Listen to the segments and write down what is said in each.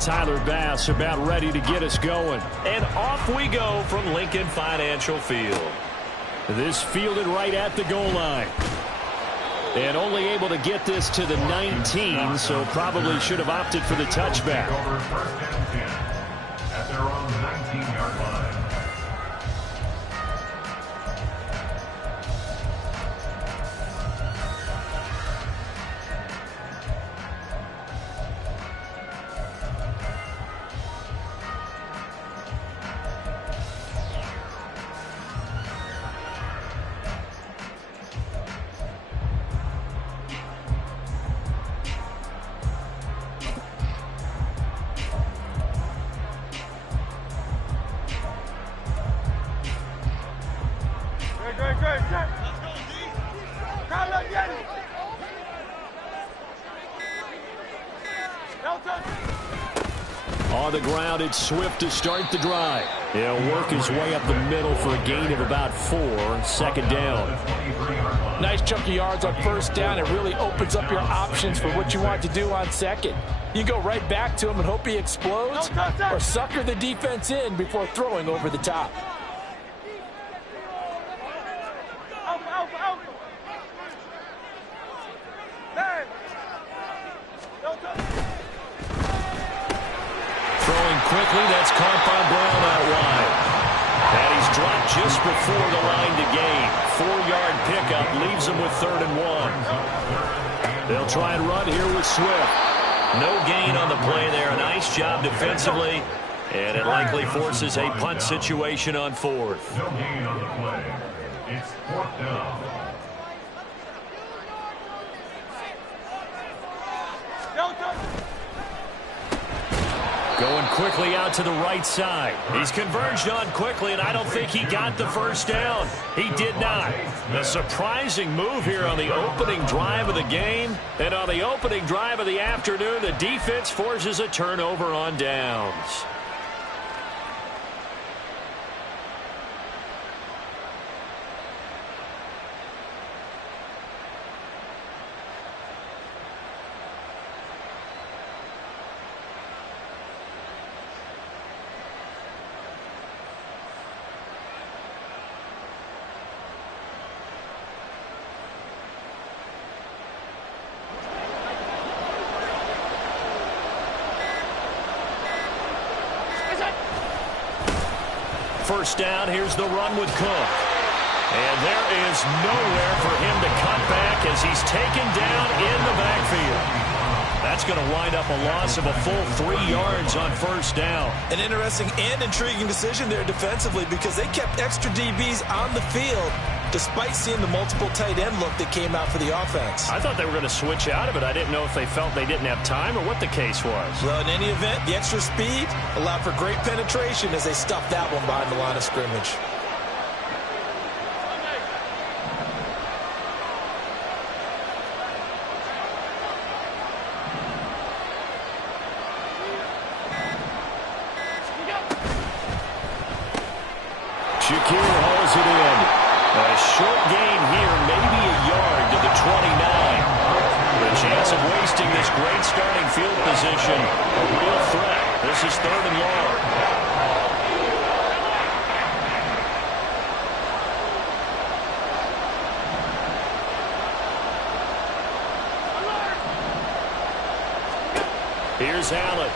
Tyler Bass about ready to get us going. And off we go from Lincoln Financial Field. This fielded right at the goal line. And only able to get this to the 19, so probably should have opted for the touchback. At their own 19-yard line. On the ground, it's Swift to start the drive. He'll work his way up the middle for a gain of about 4, second down. Nice chunk of yards on first down. It really opens up your options for what you want to do on second. You go right back to him and hope he explodes, or sucker the defense in before throwing over the top. Throwing quickly, that's caught by Brown out wide. And he's dropped just before the line to gain. 4-yard pickup leaves him with 3rd and 1. They'll try and run here with Swift. No gain on the play there. A nice job defensively. And it likely forces a punt situation on 4th. No gain on the play. It's 4th down. Going quickly out to the right side. He's converged on quickly, and I don't think he got the first down. He did not. A surprising move here on the opening drive of the game. And on the opening drive of the afternoon, the defense forces a turnover on downs. First down, here's the run with Cook. And there is nowhere for him to cut back as he's taken down in the backfield. That's going to wind up a loss of a full 3 yards on first down. An interesting and intriguing decision there defensively because they kept extra DBs on the field despite seeing the multiple tight end look that came out for the offense. I thought they were going to switch out of it. I didn't know if they felt they didn't have time or what the case was. Well, in any event, the extra speed allowed for great penetration as they stuffed that one behind the line of scrimmage. Shakir hauls it in. A short gain here, maybe a yard to the 29. The chance of wasting this great starting field position, a real threat. This is 3rd and long. Here's Allen.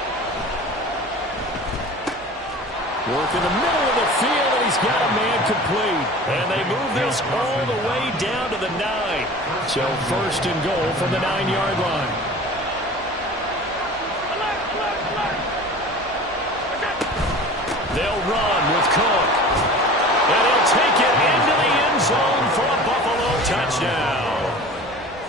Work in the middle of the field, and he's got a man complete. And they move this all the way down to the 9. So 1st and goal from the 9-yard line. They'll run with Cook. And he'll take it into the end zone for a Buffalo touchdown.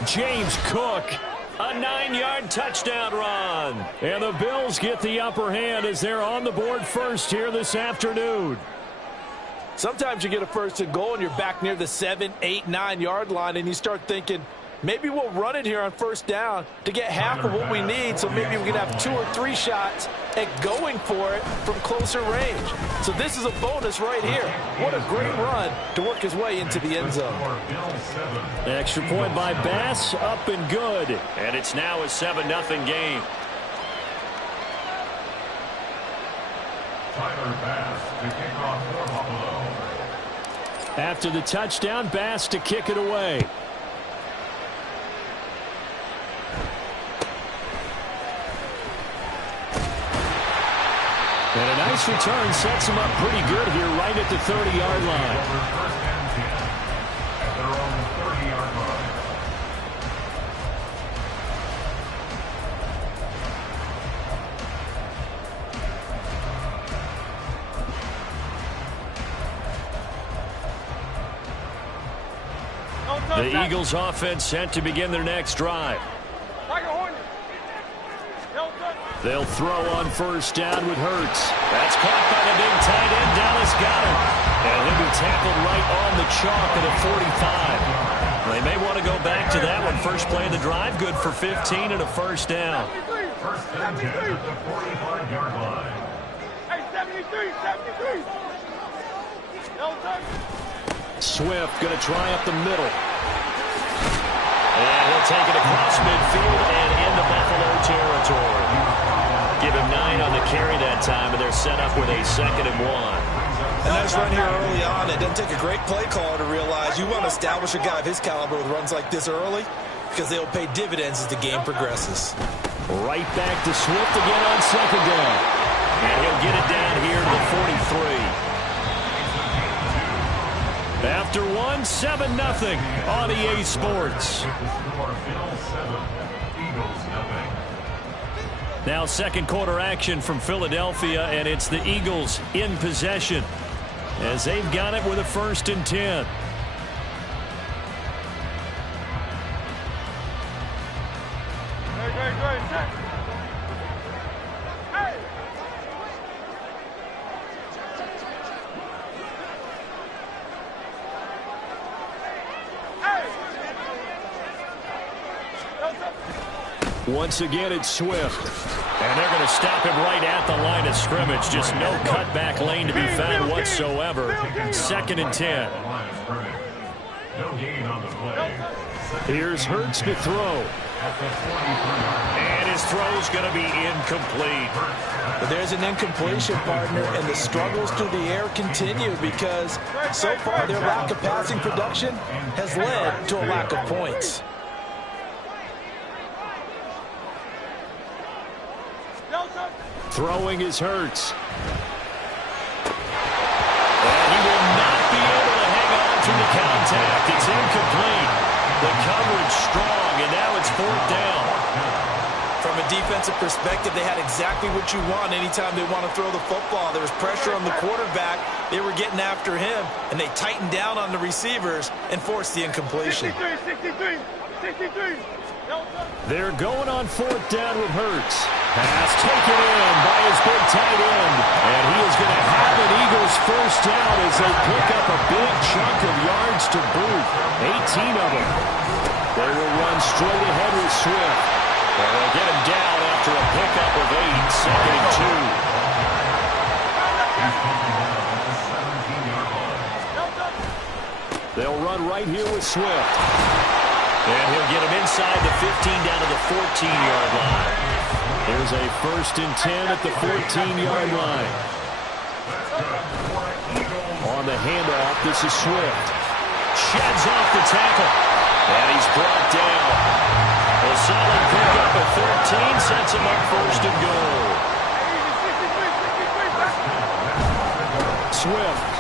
James Cook. A 9-yard touchdown run. And the Bills get the upper hand as they're on the board first here this afternoon. Sometimes you get a 1st and goal and you're back near the 7, 8, 9-yard line and you start thinking, Maybe we'll run it here on first down to get half of what we need, so maybe we can have 2 or 3 shots at going for it from closer range. So this is a bonus right here. What a great run to work his way into the end zone. The extra point by Bass, up and good. And it's now a 7-0 game. Tyler Bass to kick off for Buffalo. After the touchdown, Bass to kick it away. And a nice return sets him up pretty good here right at the 30-yard line. First and 10 at their own 30-yard line. The Eagles offense set to begin their next drive. They'll throw on first down with Hurts. That's caught by the big tight end. Dallas got him. And he'll be tackled right on the chalk at a 45. They may want to go back to that one. First play of the drive, good for 15 and a first down. First and 10 at the 45-yard line. Hey, 73, 73. Swift going to try up the middle. And he'll take it across midfield and into Buffalo territory. Give him 9 on the carry that time, and they're set up with a 2nd and 1. A nice run here early on. It doesn't take a great play caller to realize you want to establish a guy of his caliber with runs like this early because they'll pay dividends as the game progresses. Right back to Swift again on 2nd down. And he'll get it down here to the 43. After 1, 7-0 on EA Sports. Now second quarter action from Philadelphia, and it's the Eagles in possession as they've got it with a 1st and 10. Once again, it's Swift. And they're going to stop him right at the line of scrimmage. Just no cutback lane to be found whatsoever. 2nd and 10. No gain on the play. Here's Hurts to throw. And his throw's going to be incomplete. But there's an incompletion, partner, and the struggles through the air continue because so far their lack of passing production has led to a lack of points. Throwing is Hurts. And he will not be able to hang on to the contact. It's incomplete. The coverage strong, and now it's 4th down. From a defensive perspective, they had exactly what you want anytime they want to throw the football. There was pressure on the quarterback. They were getting after him, and they tightened down on the receivers and forced the incompletion. 63. They're going on 4th down with Hurts. Pass taken in by his big tight end. And he is going to have an Eagles 1st down as they pick up a big chunk of yards to boot. 18 of them. They will run straight ahead with Swift. And they'll get him down after a pickup of 8. 2nd and 2. They'll run right here with Swift. And he'll get him inside the 15 down to the 14-yard line. Here's a 1st and 10 at the 14-yard line. On the handoff, this is Swift. Sheds off the tackle. And he's brought down. A solid pickup at 13 sets him up 1st and goal. Swift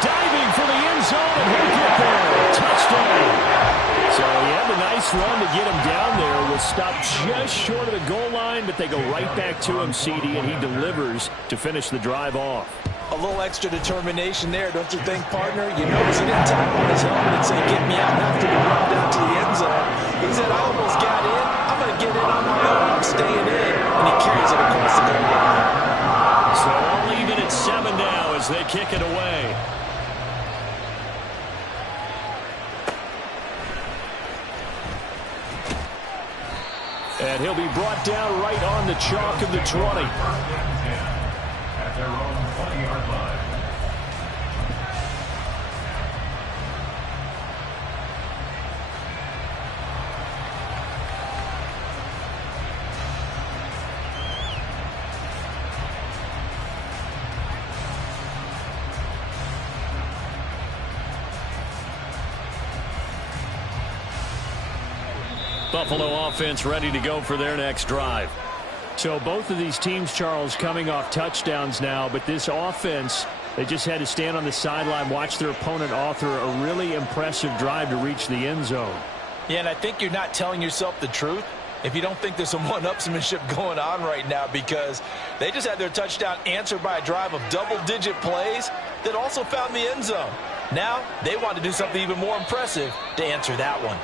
diving for the end zone, and he'll get there. Touchdown. So he had a nice run to get him down there. Was stopped just short of the goal line, but they go right back to him, CD, and he delivers to finish the drive off. A little extra determination there, don't you think, partner? You notice he didn't tap on his helmet and say, get me out after the run down to the end zone. He said, I almost got in. I'm going to get in on my own. I'm staying in. And he carries it across the goal line. So all even at 7 now as they kick it away. And he'll be brought down right on the chalk of the 20. At their own 20-yard line. Buffalo offense ready to go for their next drive. So both of these teams, Charles, coming off touchdowns now, but this offense, they just had to stand on the sideline, watch their opponent author a really impressive drive to reach the end zone. Yeah, and I think you're not telling yourself the truth if you don't think there's some one-upsmanship going on right now, because they just had their touchdown answered by a drive of double-digit plays that also found the end zone. Now they want to do something even more impressive to answer that one.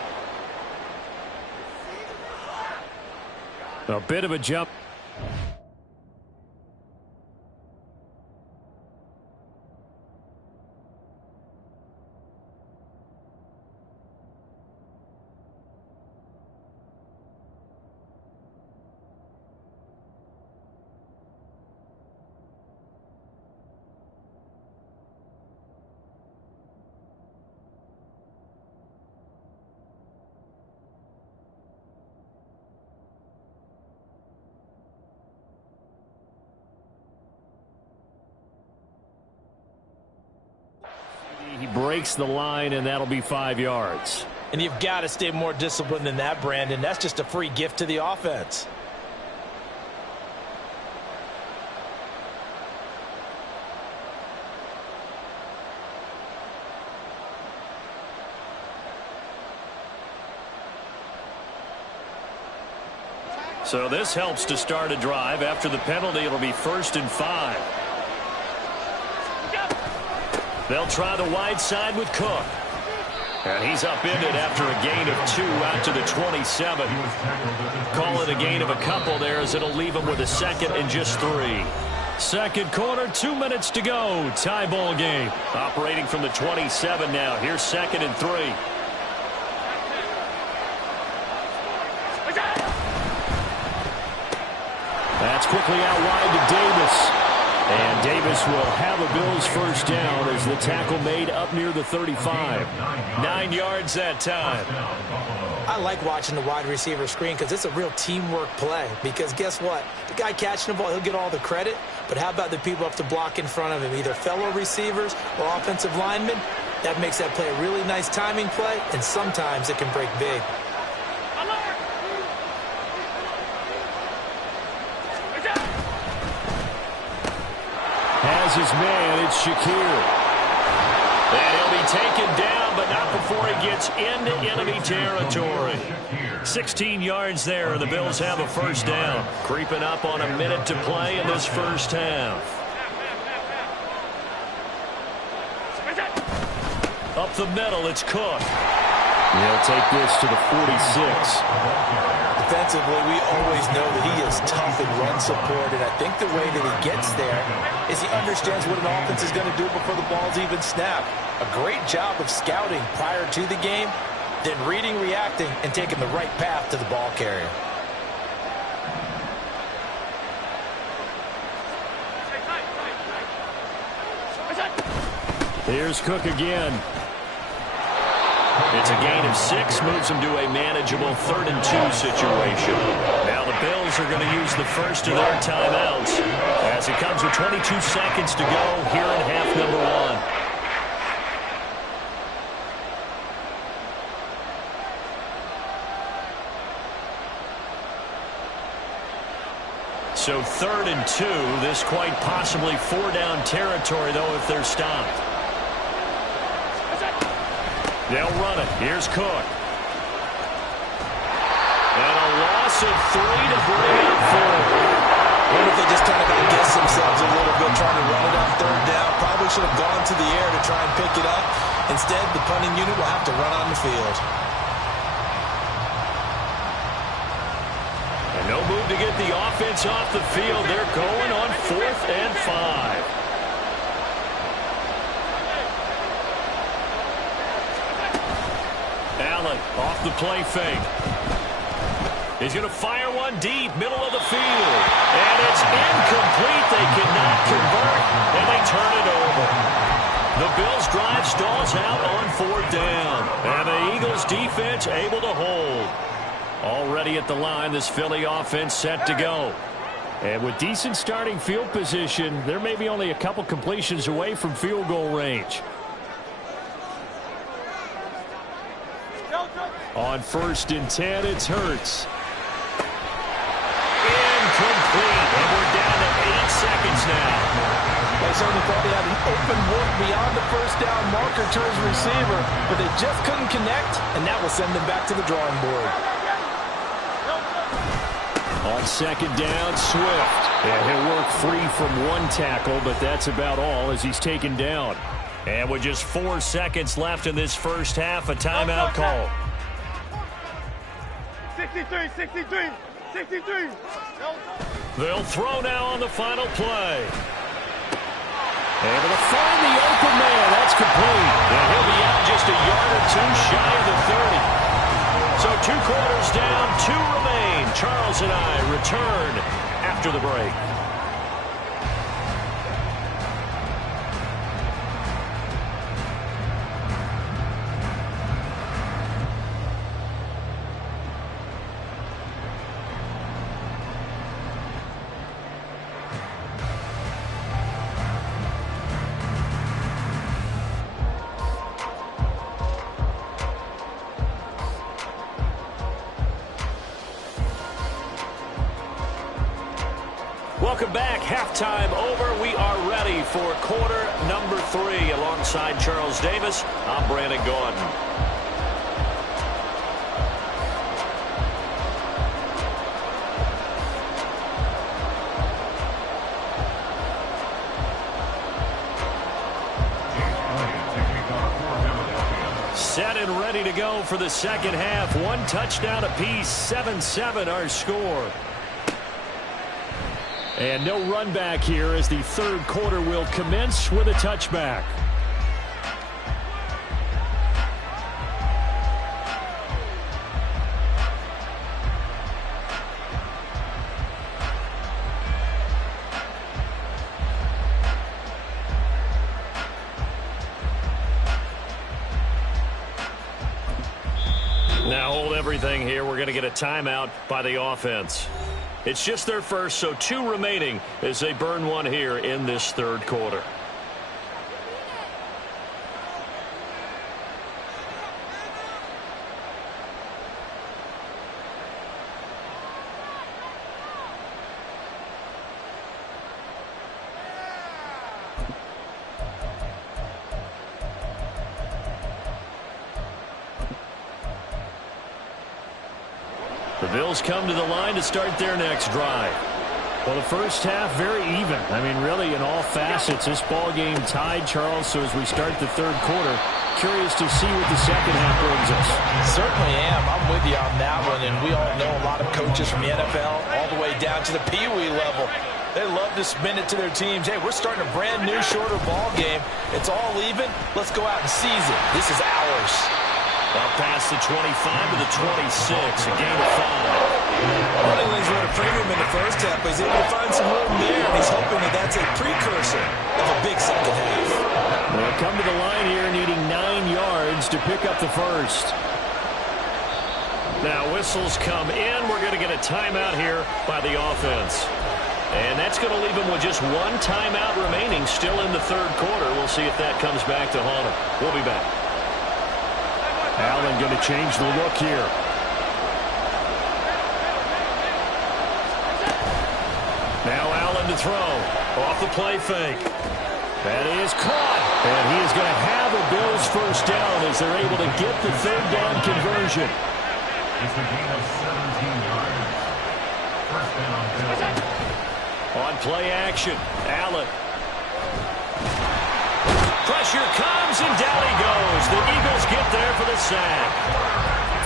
A bit of a jump. He breaks the line, and that'll be 5 yards. And you've got to stay more disciplined than that, Brandon. That's just a free gift to the offense. So this helps to start a drive. After the penalty, it'll be 1st and 5. They'll try the wide side with Cook. And he's upended after a gain of 2 out to the 27. Call it a gain of a couple there, as it'll leave him with a 2nd and just 3. Second quarter, 2 minutes to go. Tie ball game. Operating from the 27 now. Here's 2nd and 3. That's quickly out wide to Davis. And Davis will have a Bills first down as the tackle made up near the 35. 9 yards that time. I like watching the wide receiver screen because it's a real teamwork play. Because guess what? The guy catching the ball, he'll get all the credit. But how about the people up to block in front of him, either fellow receivers or offensive linemen? That makes that play a really nice timing play, and sometimes it can break big. Has his man, it's Shakir. And he'll be taken down, but not before he gets into enemy territory. 16 yards there, and the Bills have a first down. Creeping up on a minute to play in this first half. Up the middle, it's Cook. He'll take this to the 46. Defensively, we always know that he is tough in run support, and I think the way that he gets there is he understands what an offense is going to do before the ball's even snapped. A great job of scouting prior to the game, then reading, reacting, and taking the right path to the ball carrier. Here's Cook again. It's a gain of 6, moves them to a manageable 3rd and 2 situation. Now the Bills are going to use the first of their timeouts as it comes with 22 seconds to go here in half number 1. So 3rd and 2, this quite possibly 4-down territory, though, if they're stopped. They'll run it. Here's Cook. And a loss of 3 to bring up 4. What if they just kind of outguessed themselves a little bit trying to run it on 3rd down? Probably should have gone to the air to try and pick it up. Instead, the punting unit will have to run on the field. And no move to get the offense off the field. They're going on 4th and 5. Allen off the play fake. He's going to fire one deep, middle of the field. And it's incomplete. They cannot convert, and they turn it over. The Bills' drive stalls out on 4th down. And the Eagles' defense able to hold. Already at the line, this Philly offense set to go. And with decent starting field position, there may be only a couple completions away from field goal range. On 1st and 10, it's Hurts. Incomplete, and we're down to 8 seconds now. They certainly thought they had an open look beyond the 1st down marker to his receiver, but they just couldn't connect, and that will send them back to the drawing board. On 2nd down, Swift. And he'll work free from 1 tackle, but that's about all as he's taken down. And with just 4 seconds left in this first half, a timeout call. 63, 63, 63. They'll throw now on the final play. Able to find the open man. That's complete. And he'll be out just a yard or 2 shy of the 30. So 2 quarters down, 2 remain. Charles and I return after the break. Welcome back. Halftime over. We are ready for quarter number 3. Alongside Charles Davis, I'm Brandon Gordon. Set and ready to go for the second half. 1 touchdown apiece. 7-7 our score. And no run back here as the 3rd quarter will commence with a touchback. Now hold everything here. We're going to get a timeout by the offense. It's just their first, so 2 remaining as they burn 1 here in this 3rd quarter. The Bills come to the line to start their next drive. Well, the first half, very even. I mean, really, in all facets, this ball game tied, Charles. So as we start the 3rd quarter, curious to see what the second half brings us. Certainly am. I'm with you on that one. And we all know a lot of coaches from the NFL all the way down to the Pee-wee level. They love to spin it to their teams. Hey, we're starting a brand new, shorter ball game. It's all even. Let's go out and seize it. This is ours. Up past the 25 to the 26, a gain of 5. Running lanes were at a premium in the first half, but he's able to find some room there, and he's hoping that that's a precursor of a big second half. They'll come to the line here needing 9 yards to pick up the first. Now whistles come in. We're going to get a timeout here by the offense. And that's going to leave them with just 1 timeout remaining still in the 3rd quarter. We'll see if that comes back to haunt them. We'll be back. Allen going to change the look here. Now Allen to throw. Off the play fake. That is caught. And he is going to have a Bills first down as they're able to get the 3rd down conversion. It's a gain of 17 yards. First down, Bills. On play action, Allen. Pressure comes, and down he goes. The Eagles get there for the sack.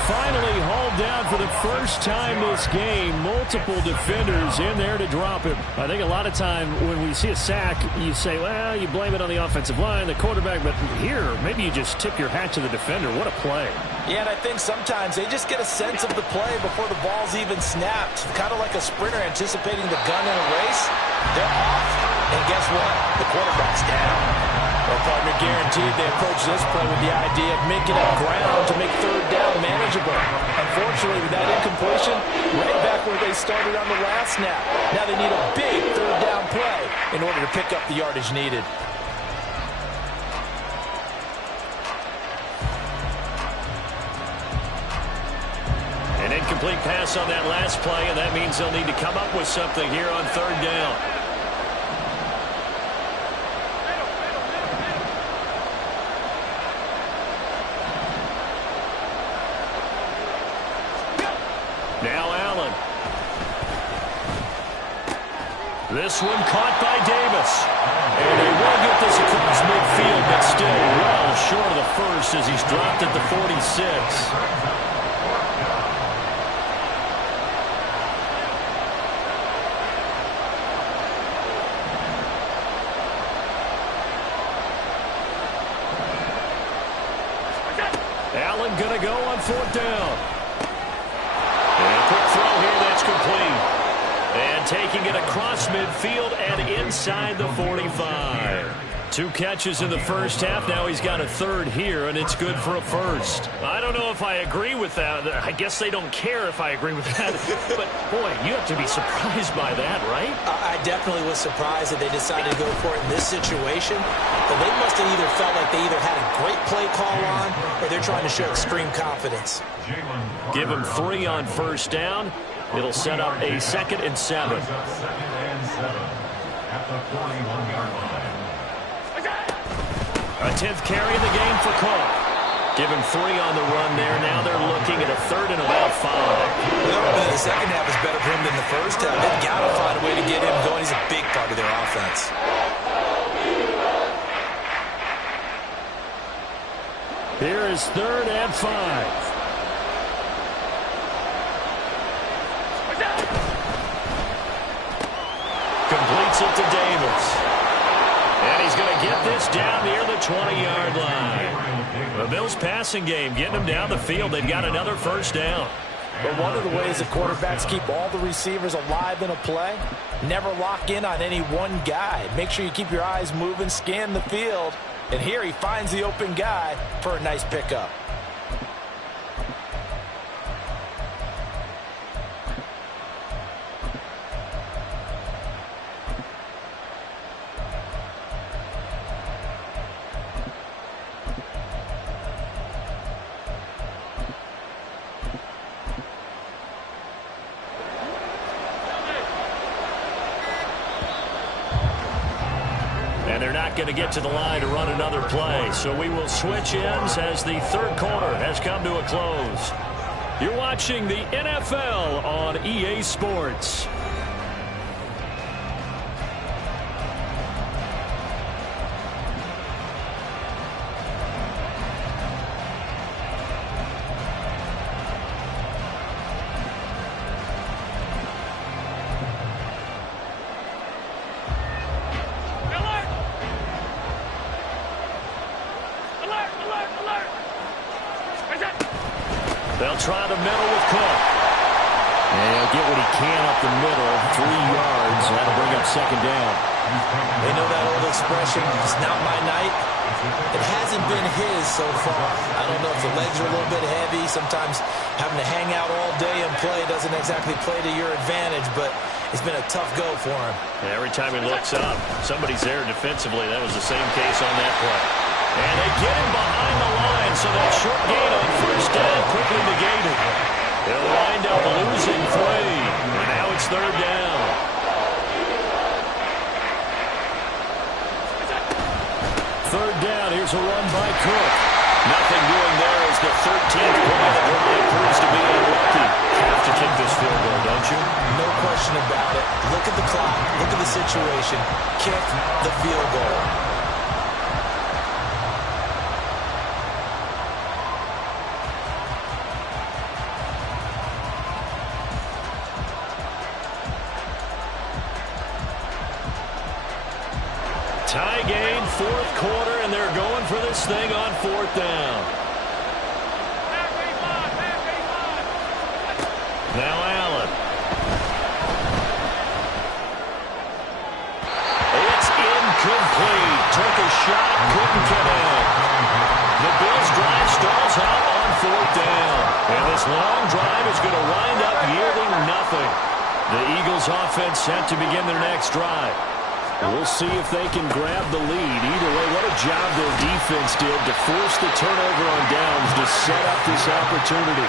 finally hauled down for the first time this game. Multiple defenders in there to drop him. I think a lot of time when we see a sack, you say, well, you blame it on the offensive line, the quarterback, but here, maybe you just tip your hat to the defender. What a play. Yeah, and I think sometimes they just get a sense of the play before the ball's even snapped. Kind of like a sprinter anticipating the gun in a race. They're off, and guess what? The quarterback's down. Well, partner, guaranteed they approach this play with the idea of making up ground to make third down manageable. Unfortunately, with that incompletion, right back where they started on the last snap. Now they need a big third down play in order to pick up the yardage needed. An incomplete pass on that last play, and that means they'll need to come up with something here on third down. Now Allen. This one caught by Davis. And they will get this across midfield, but still well short of the first as he's dropped at the 46. Allen going to go on fourth down. And a quick throw here, that's complete. And taking it across midfield and inside the 45. 2 catches in the first half. Now he's got a third here, and it's good for a first. I don't know if I agree with that. I guess they don't care if I agree with that. But, boy, you have to be surprised by that, right? I definitely was surprised that they decided to go for it in this situation. But they must have either felt like they either had a great play call on or they're trying to show extreme confidence. Give him 3 on first down. It'll set up a 2nd and 7. A 10th carry of the game for Cook. Give him 3 on the run there. Now they're looking at a 3rd and about 5. Well, the second half is better for him than the first half. They've got to find a way to get him going. He's a big part of their offense. Here is 3rd and 5. Completes it to Davis. And he's going to get this down near the 20-yard line. The Bills' passing game getting them down the field. They've got another first down. But one of the ways that quarterbacks keep all the receivers alive in a play, never lock in on any one guy. Make sure you keep your eyes moving, scan the field. And here he finds the open guy for a nice pickup. And they're not going to get to the line to run another play. So we will switch ends as the third quarter has come to a close. You're watching the NFL on EA Sports. They'll try the middle with Cook. And he'll get what he can up the middle, 3 yards. That'll bring up 2nd down. They know that old expression, it's not my night. It hasn't been his so far. I don't know if the legs are a little bit heavy. Sometimes having to hang out all day and play doesn't exactly play to your advantage, but it's been a tough go for him. And every time he looks up, somebody's there defensively. That was the same case on that play. And they get him behind the line, so that short gain on first down quickly negated. They'll wind up losing 3. And now it's 3rd down. Third down, here's a run by Cook. Nothing doing there as the 13th play that proves to be unlucky. Have to kick this field goal, don't you? No question about it. Look at the clock. Look at the situation. Kick the field goal. Tie game, fourth quarter, and they're going for this thing on fourth down. Now Allen. It's incomplete. Took a shot, couldn't connect. The Bills' drive stalls out on fourth down. And this long drive is going to wind up yielding nothing. The Eagles' offense set to begin their next drive. We'll see if they can grab the lead. Either way, what a job their defense did to force the turnover on downs to set up this opportunity.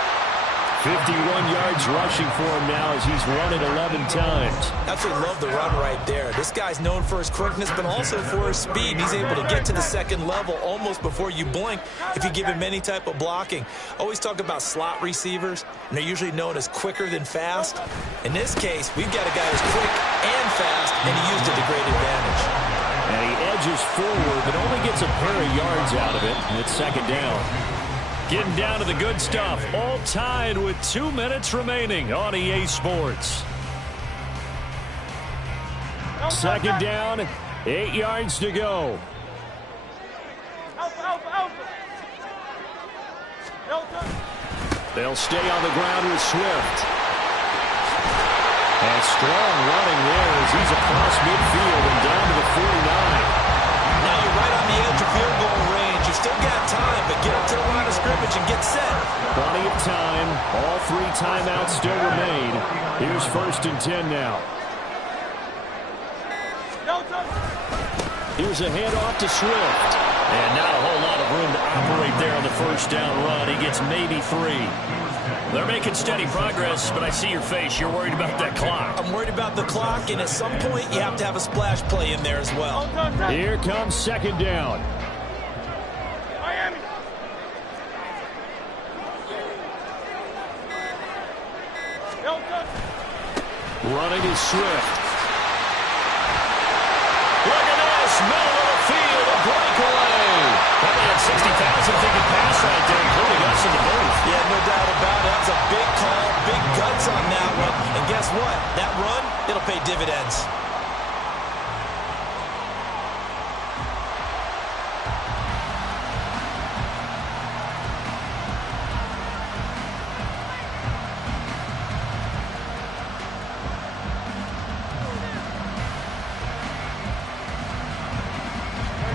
51 yards rushing for him now as he's run it 11 times. Absolutely love the run right there. This guy's known for his quickness, but also for his speed. He's able to get to the second level almost before you blink if you give him any type of blocking. Always talk about slot receivers, and they're usually known as quicker than fast. In this case, we've got a guy who's quick and fast, and he used it to great advantage. And he edges forward, but only gets a pair of yards out of it, and it's second down. Getting down to the good stuff, all tied with 2 minutes remaining on EA Sports. Second down, 8 yards to go. They'll stay on the ground with Swift. And strong running there as he's across midfield and down to the 49. Now you're right on the edge of field goal range. You've still got time, but get up to the line of scrimmage and get set. Plenty of time. All 3 timeouts still remain. Here's 1st and 10 now. Here's a handoff to Swift. And not a whole lot of room to operate there on the first down run. He gets maybe 3. They're making steady progress, but I see your face. You're worried about that clock. I'm worried about the clock, and at some point, you have to have a splash play in there as well. Here comes second down. Miami. Running is Swift. Look at this, middle of the field, a breakaway. Probably had 60,000 thinking pass right there, including us in the booth. Yeah, no doubt about it. That was a big call, big guts on that one. And guess what? That run, it'll pay dividends.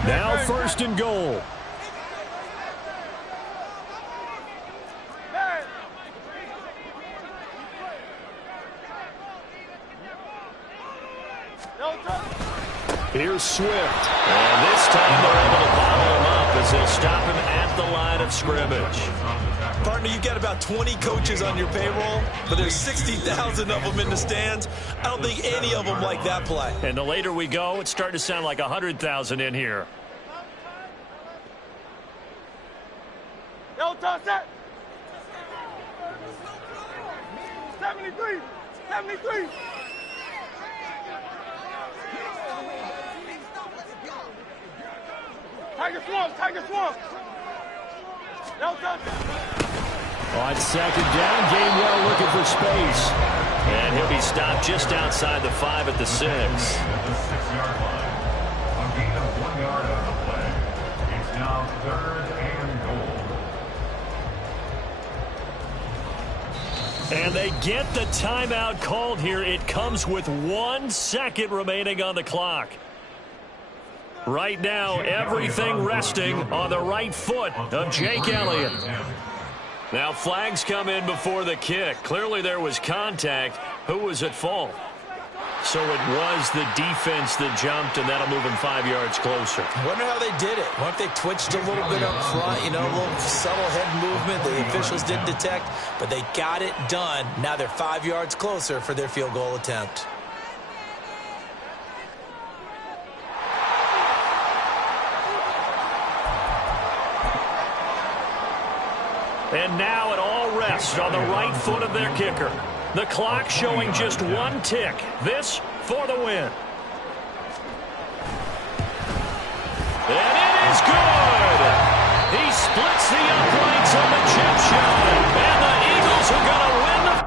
Now 1st and goal. Here's Swift. And this time they're able to bottle him up as they'll stop him at the line of scrimmage. Partner, you've got about 20 coaches on your payroll, but there's 60,000 of them in the stands. I don't think any of them like that play. And the later we go, it's starting to sound like 100,000 in here. Yo, toss that. 73. 73. Tiger Swamp. Tiger Swamp. Yo, toss that. On second down, Gainwell looking for space. And he'll be stopped just outside the 5 at the 6. At the 6-yard line. A gain of 1 yard on the play. It's now 3rd and goal. And they get the timeout called here. It comes with 1 second remaining on the clock. Right now, everything resting on the right foot of Jake Elliott. Now, flags come in before the kick. Clearly, there was contact. Who was at fault? So it was the defense that jumped, and that'll move him 5 yards closer. I wonder how they did it. What if they twitched a little bit up front, you know, a little subtle head movement the officials didn't detect, but they got it done. Now they're 5 yards closer for their field goal attempt. And now it all rests on the right foot of their kicker. The clock showing just 1 tick. This for the win. And it is good. He splits the uprights on the chip shot. And the Eagles are going to win the...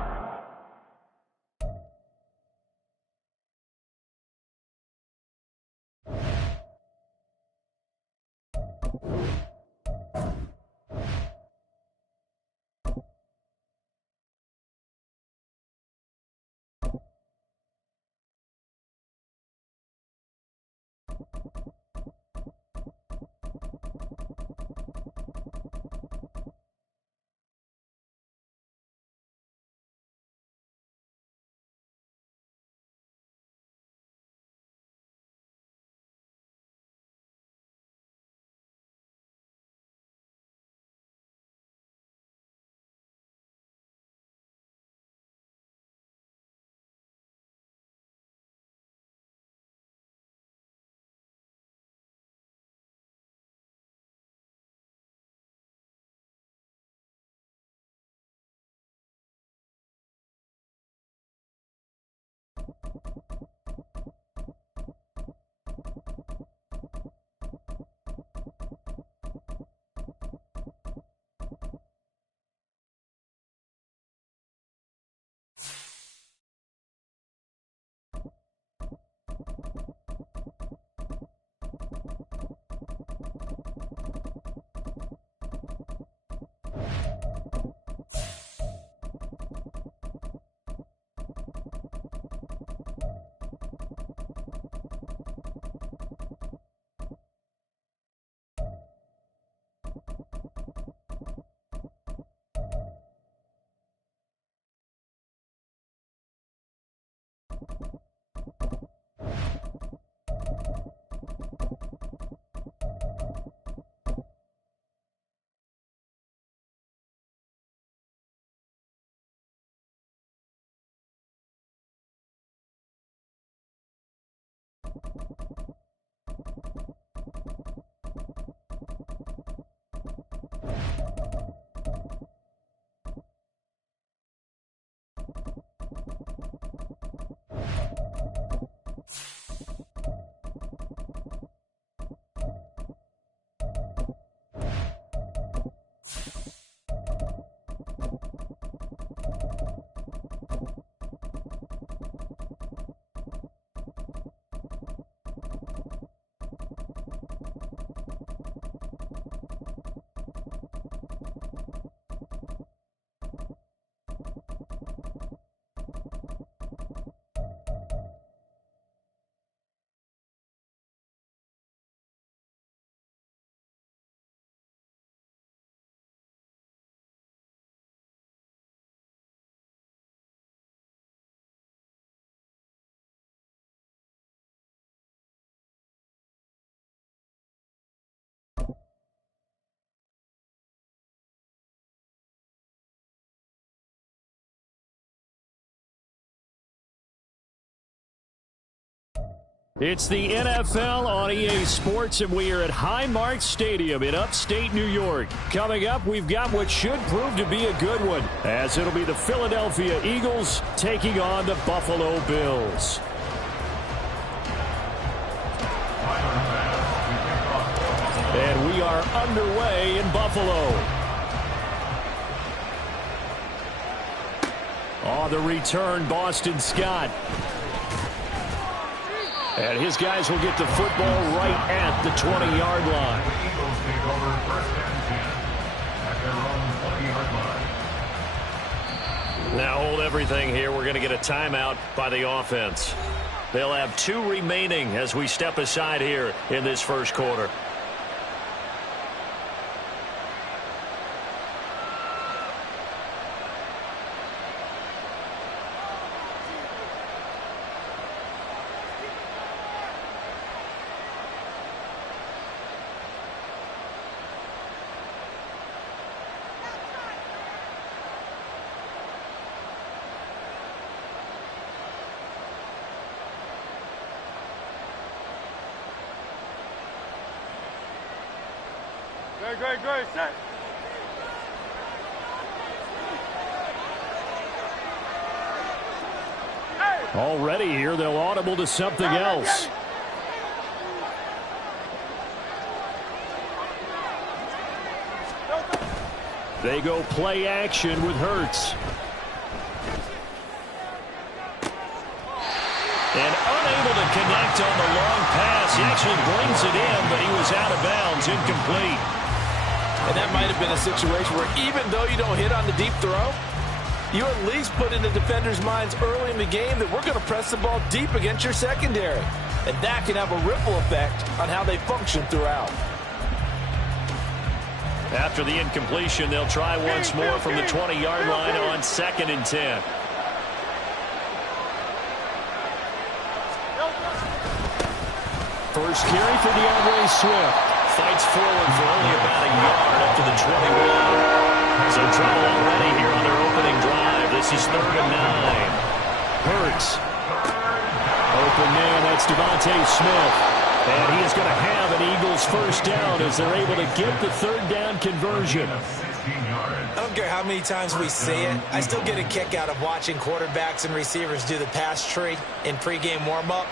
It's the NFL on EA Sports, and we are at Highmark Stadium in upstate New York. Coming up, we've got what should prove to be a good one, as it'll be the Philadelphia Eagles taking on the Buffalo Bills. And we are underway in Buffalo. On the return, Boston Scott. And his guys will get the football right at the 20-yard line. The Eagles take over first and 10 at their own 20-yard line. Now hold everything here. We're going to get a timeout by the offense. They'll have 2 remaining as we step aside here in this first quarter. Great, set. Already here, they'll audible to something else. They go play action with Hurts. And unable to connect on the long pass. He actually brings it in, but he was out of bounds, incomplete. And that might have been a situation where even though you don't hit on the deep throw, you at least put in the defenders' minds early in the game that we're going to press the ball deep against your secondary. And that can have a ripple effect on how they function throughout. After the incompletion, they'll try once more from the 20-yard line on 2nd and 10. First carry for DeAndre Swift. Fights forward for only about a yard up to the 21. So trouble already here on their opening drive. This is 3rd and 9. Hurts. Open man, that's Devontae Smith. And he is going to have an Eagles first down as they're able to get the 3rd down conversion. I don't care how many times we see it. I still get a kick out of watching quarterbacks and receivers do the pass tree in pregame warm-up.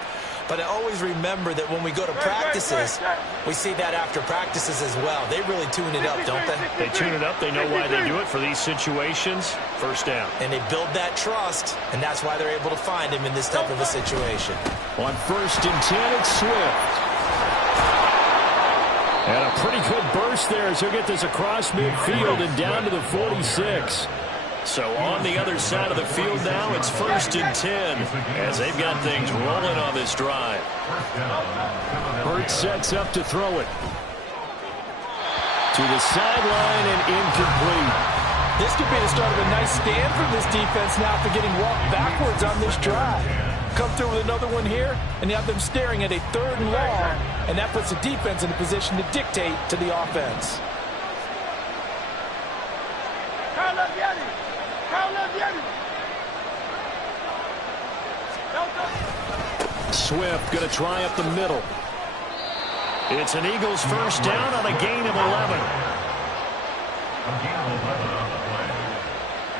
But I always remember that when we go to practices, we see that after practices as well. They really tune it up, don't they? They tune it up. They know why they do it for these situations. First down. And they build that trust, and that's why they're able to find him in this type of a situation. On 1st and 10, it's Swift. And a pretty good burst there as he'll get this across midfield and down to the 46. So on the other side of the field now, it's 1st and 10 as they've got things rolling on this drive. Hurts sets up to throw it. To the sideline and incomplete. This could be the start of a nice stand for this defense now after getting walked backwards on this drive. Come through with another one here, and you have them staring at a 3rd and long, and that puts the defense in a position to dictate to the offense. Swift going to try up the middle. It's an Eagles first down on a gain of 11. A gain of 11 on the play.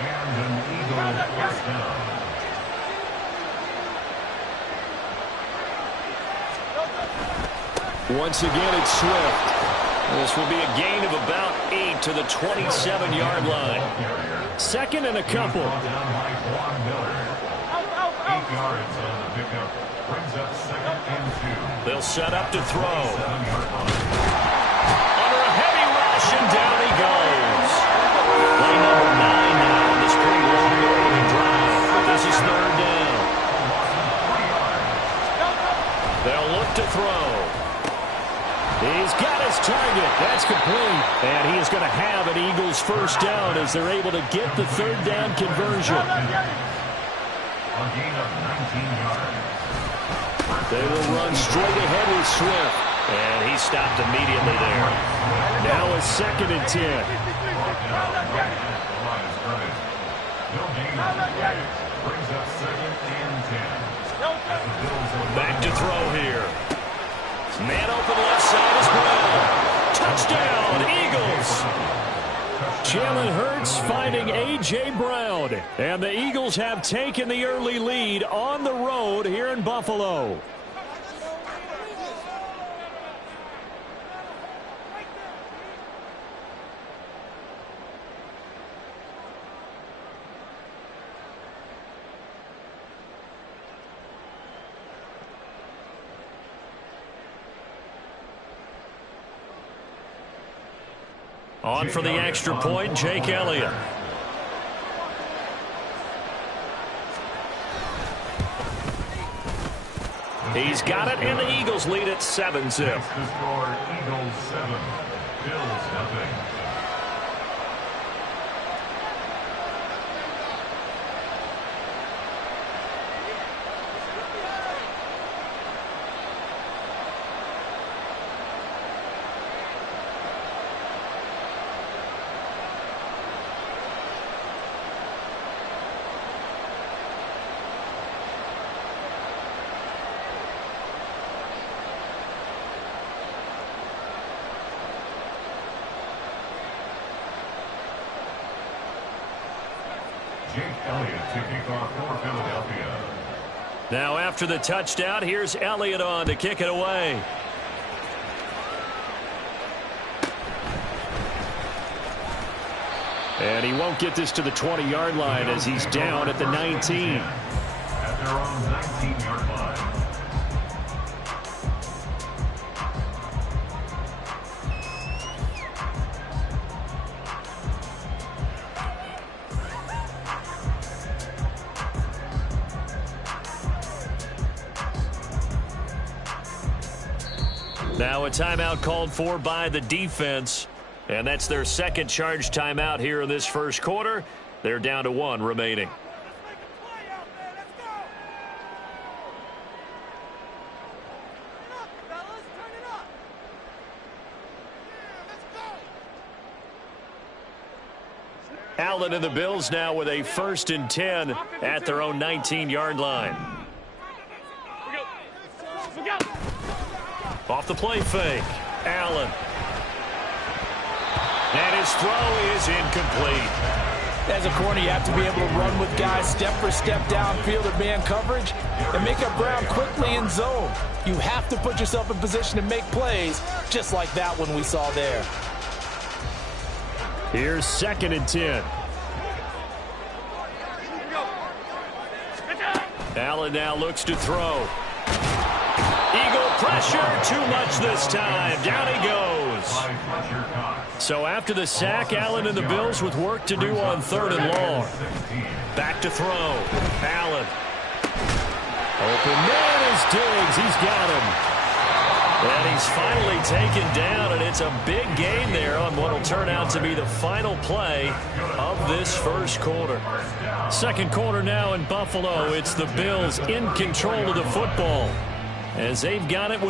And an Eagles first down. Once again, it's Swift. This will be a gain of about 8 to the 27-yard line. 2nd and a couple. 8 yards on the pickup. Brings up 2nd and 2. They'll set up to throw. Under a heavy rush, and down he goes. Play number 9 now on this pretty long opening drive. But this is 3rd down. They'll look to throw. He's got his target. That's complete. And he is going to have an Eagles first down as they're able to get the 3rd down conversion. A gain of 19 yards. They will run straight ahead with Swift. And he stopped immediately there. Now a 2nd and 10. Brings up 2nd and 10. Back to throw here. Man open left side is Brown. Touchdown, Eagles. Jalen Hurts finding A.J. Brown. And the Eagles have taken the early lead on the road here in Buffalo. On for the extra point, Jake Elliott. He's got it, and the Eagles lead at 7-zip. The score, Eagles 7, Bills nothing. Jake Elliott to kick off for Philadelphia. Now after the touchdown, here's Elliott on to kick it away. And he won't get this to the 20-yard line as he's down at the 19. At their own 19-yard line. Now a timeout called for by the defense, and that's their second charge timeout here in this first quarter. They're down to 1 remaining. Allen and the Bills now with a 1st and 10 at their own 19-yard line. Off the play fake, Allen. And his throw is incomplete. As a corner, you have to be able to run with guys step for step downfield at man coverage and make up ground quickly in zone. You have to put yourself in position to make plays, just like that one we saw there. Here's 2nd and 10. Allen now looks to throw. Eagle pressure, too much this time. Down he goes. So after the sack, Allen and the Bills with work to do on 3rd and long. Back to throw. Allen. Open man is Diggs. He's got him. And he's finally taken down, and it's a big gain there on what will turn out to be the final play of this first quarter. Second quarter now in Buffalo. It's the Bills in control of the football as they've got it with a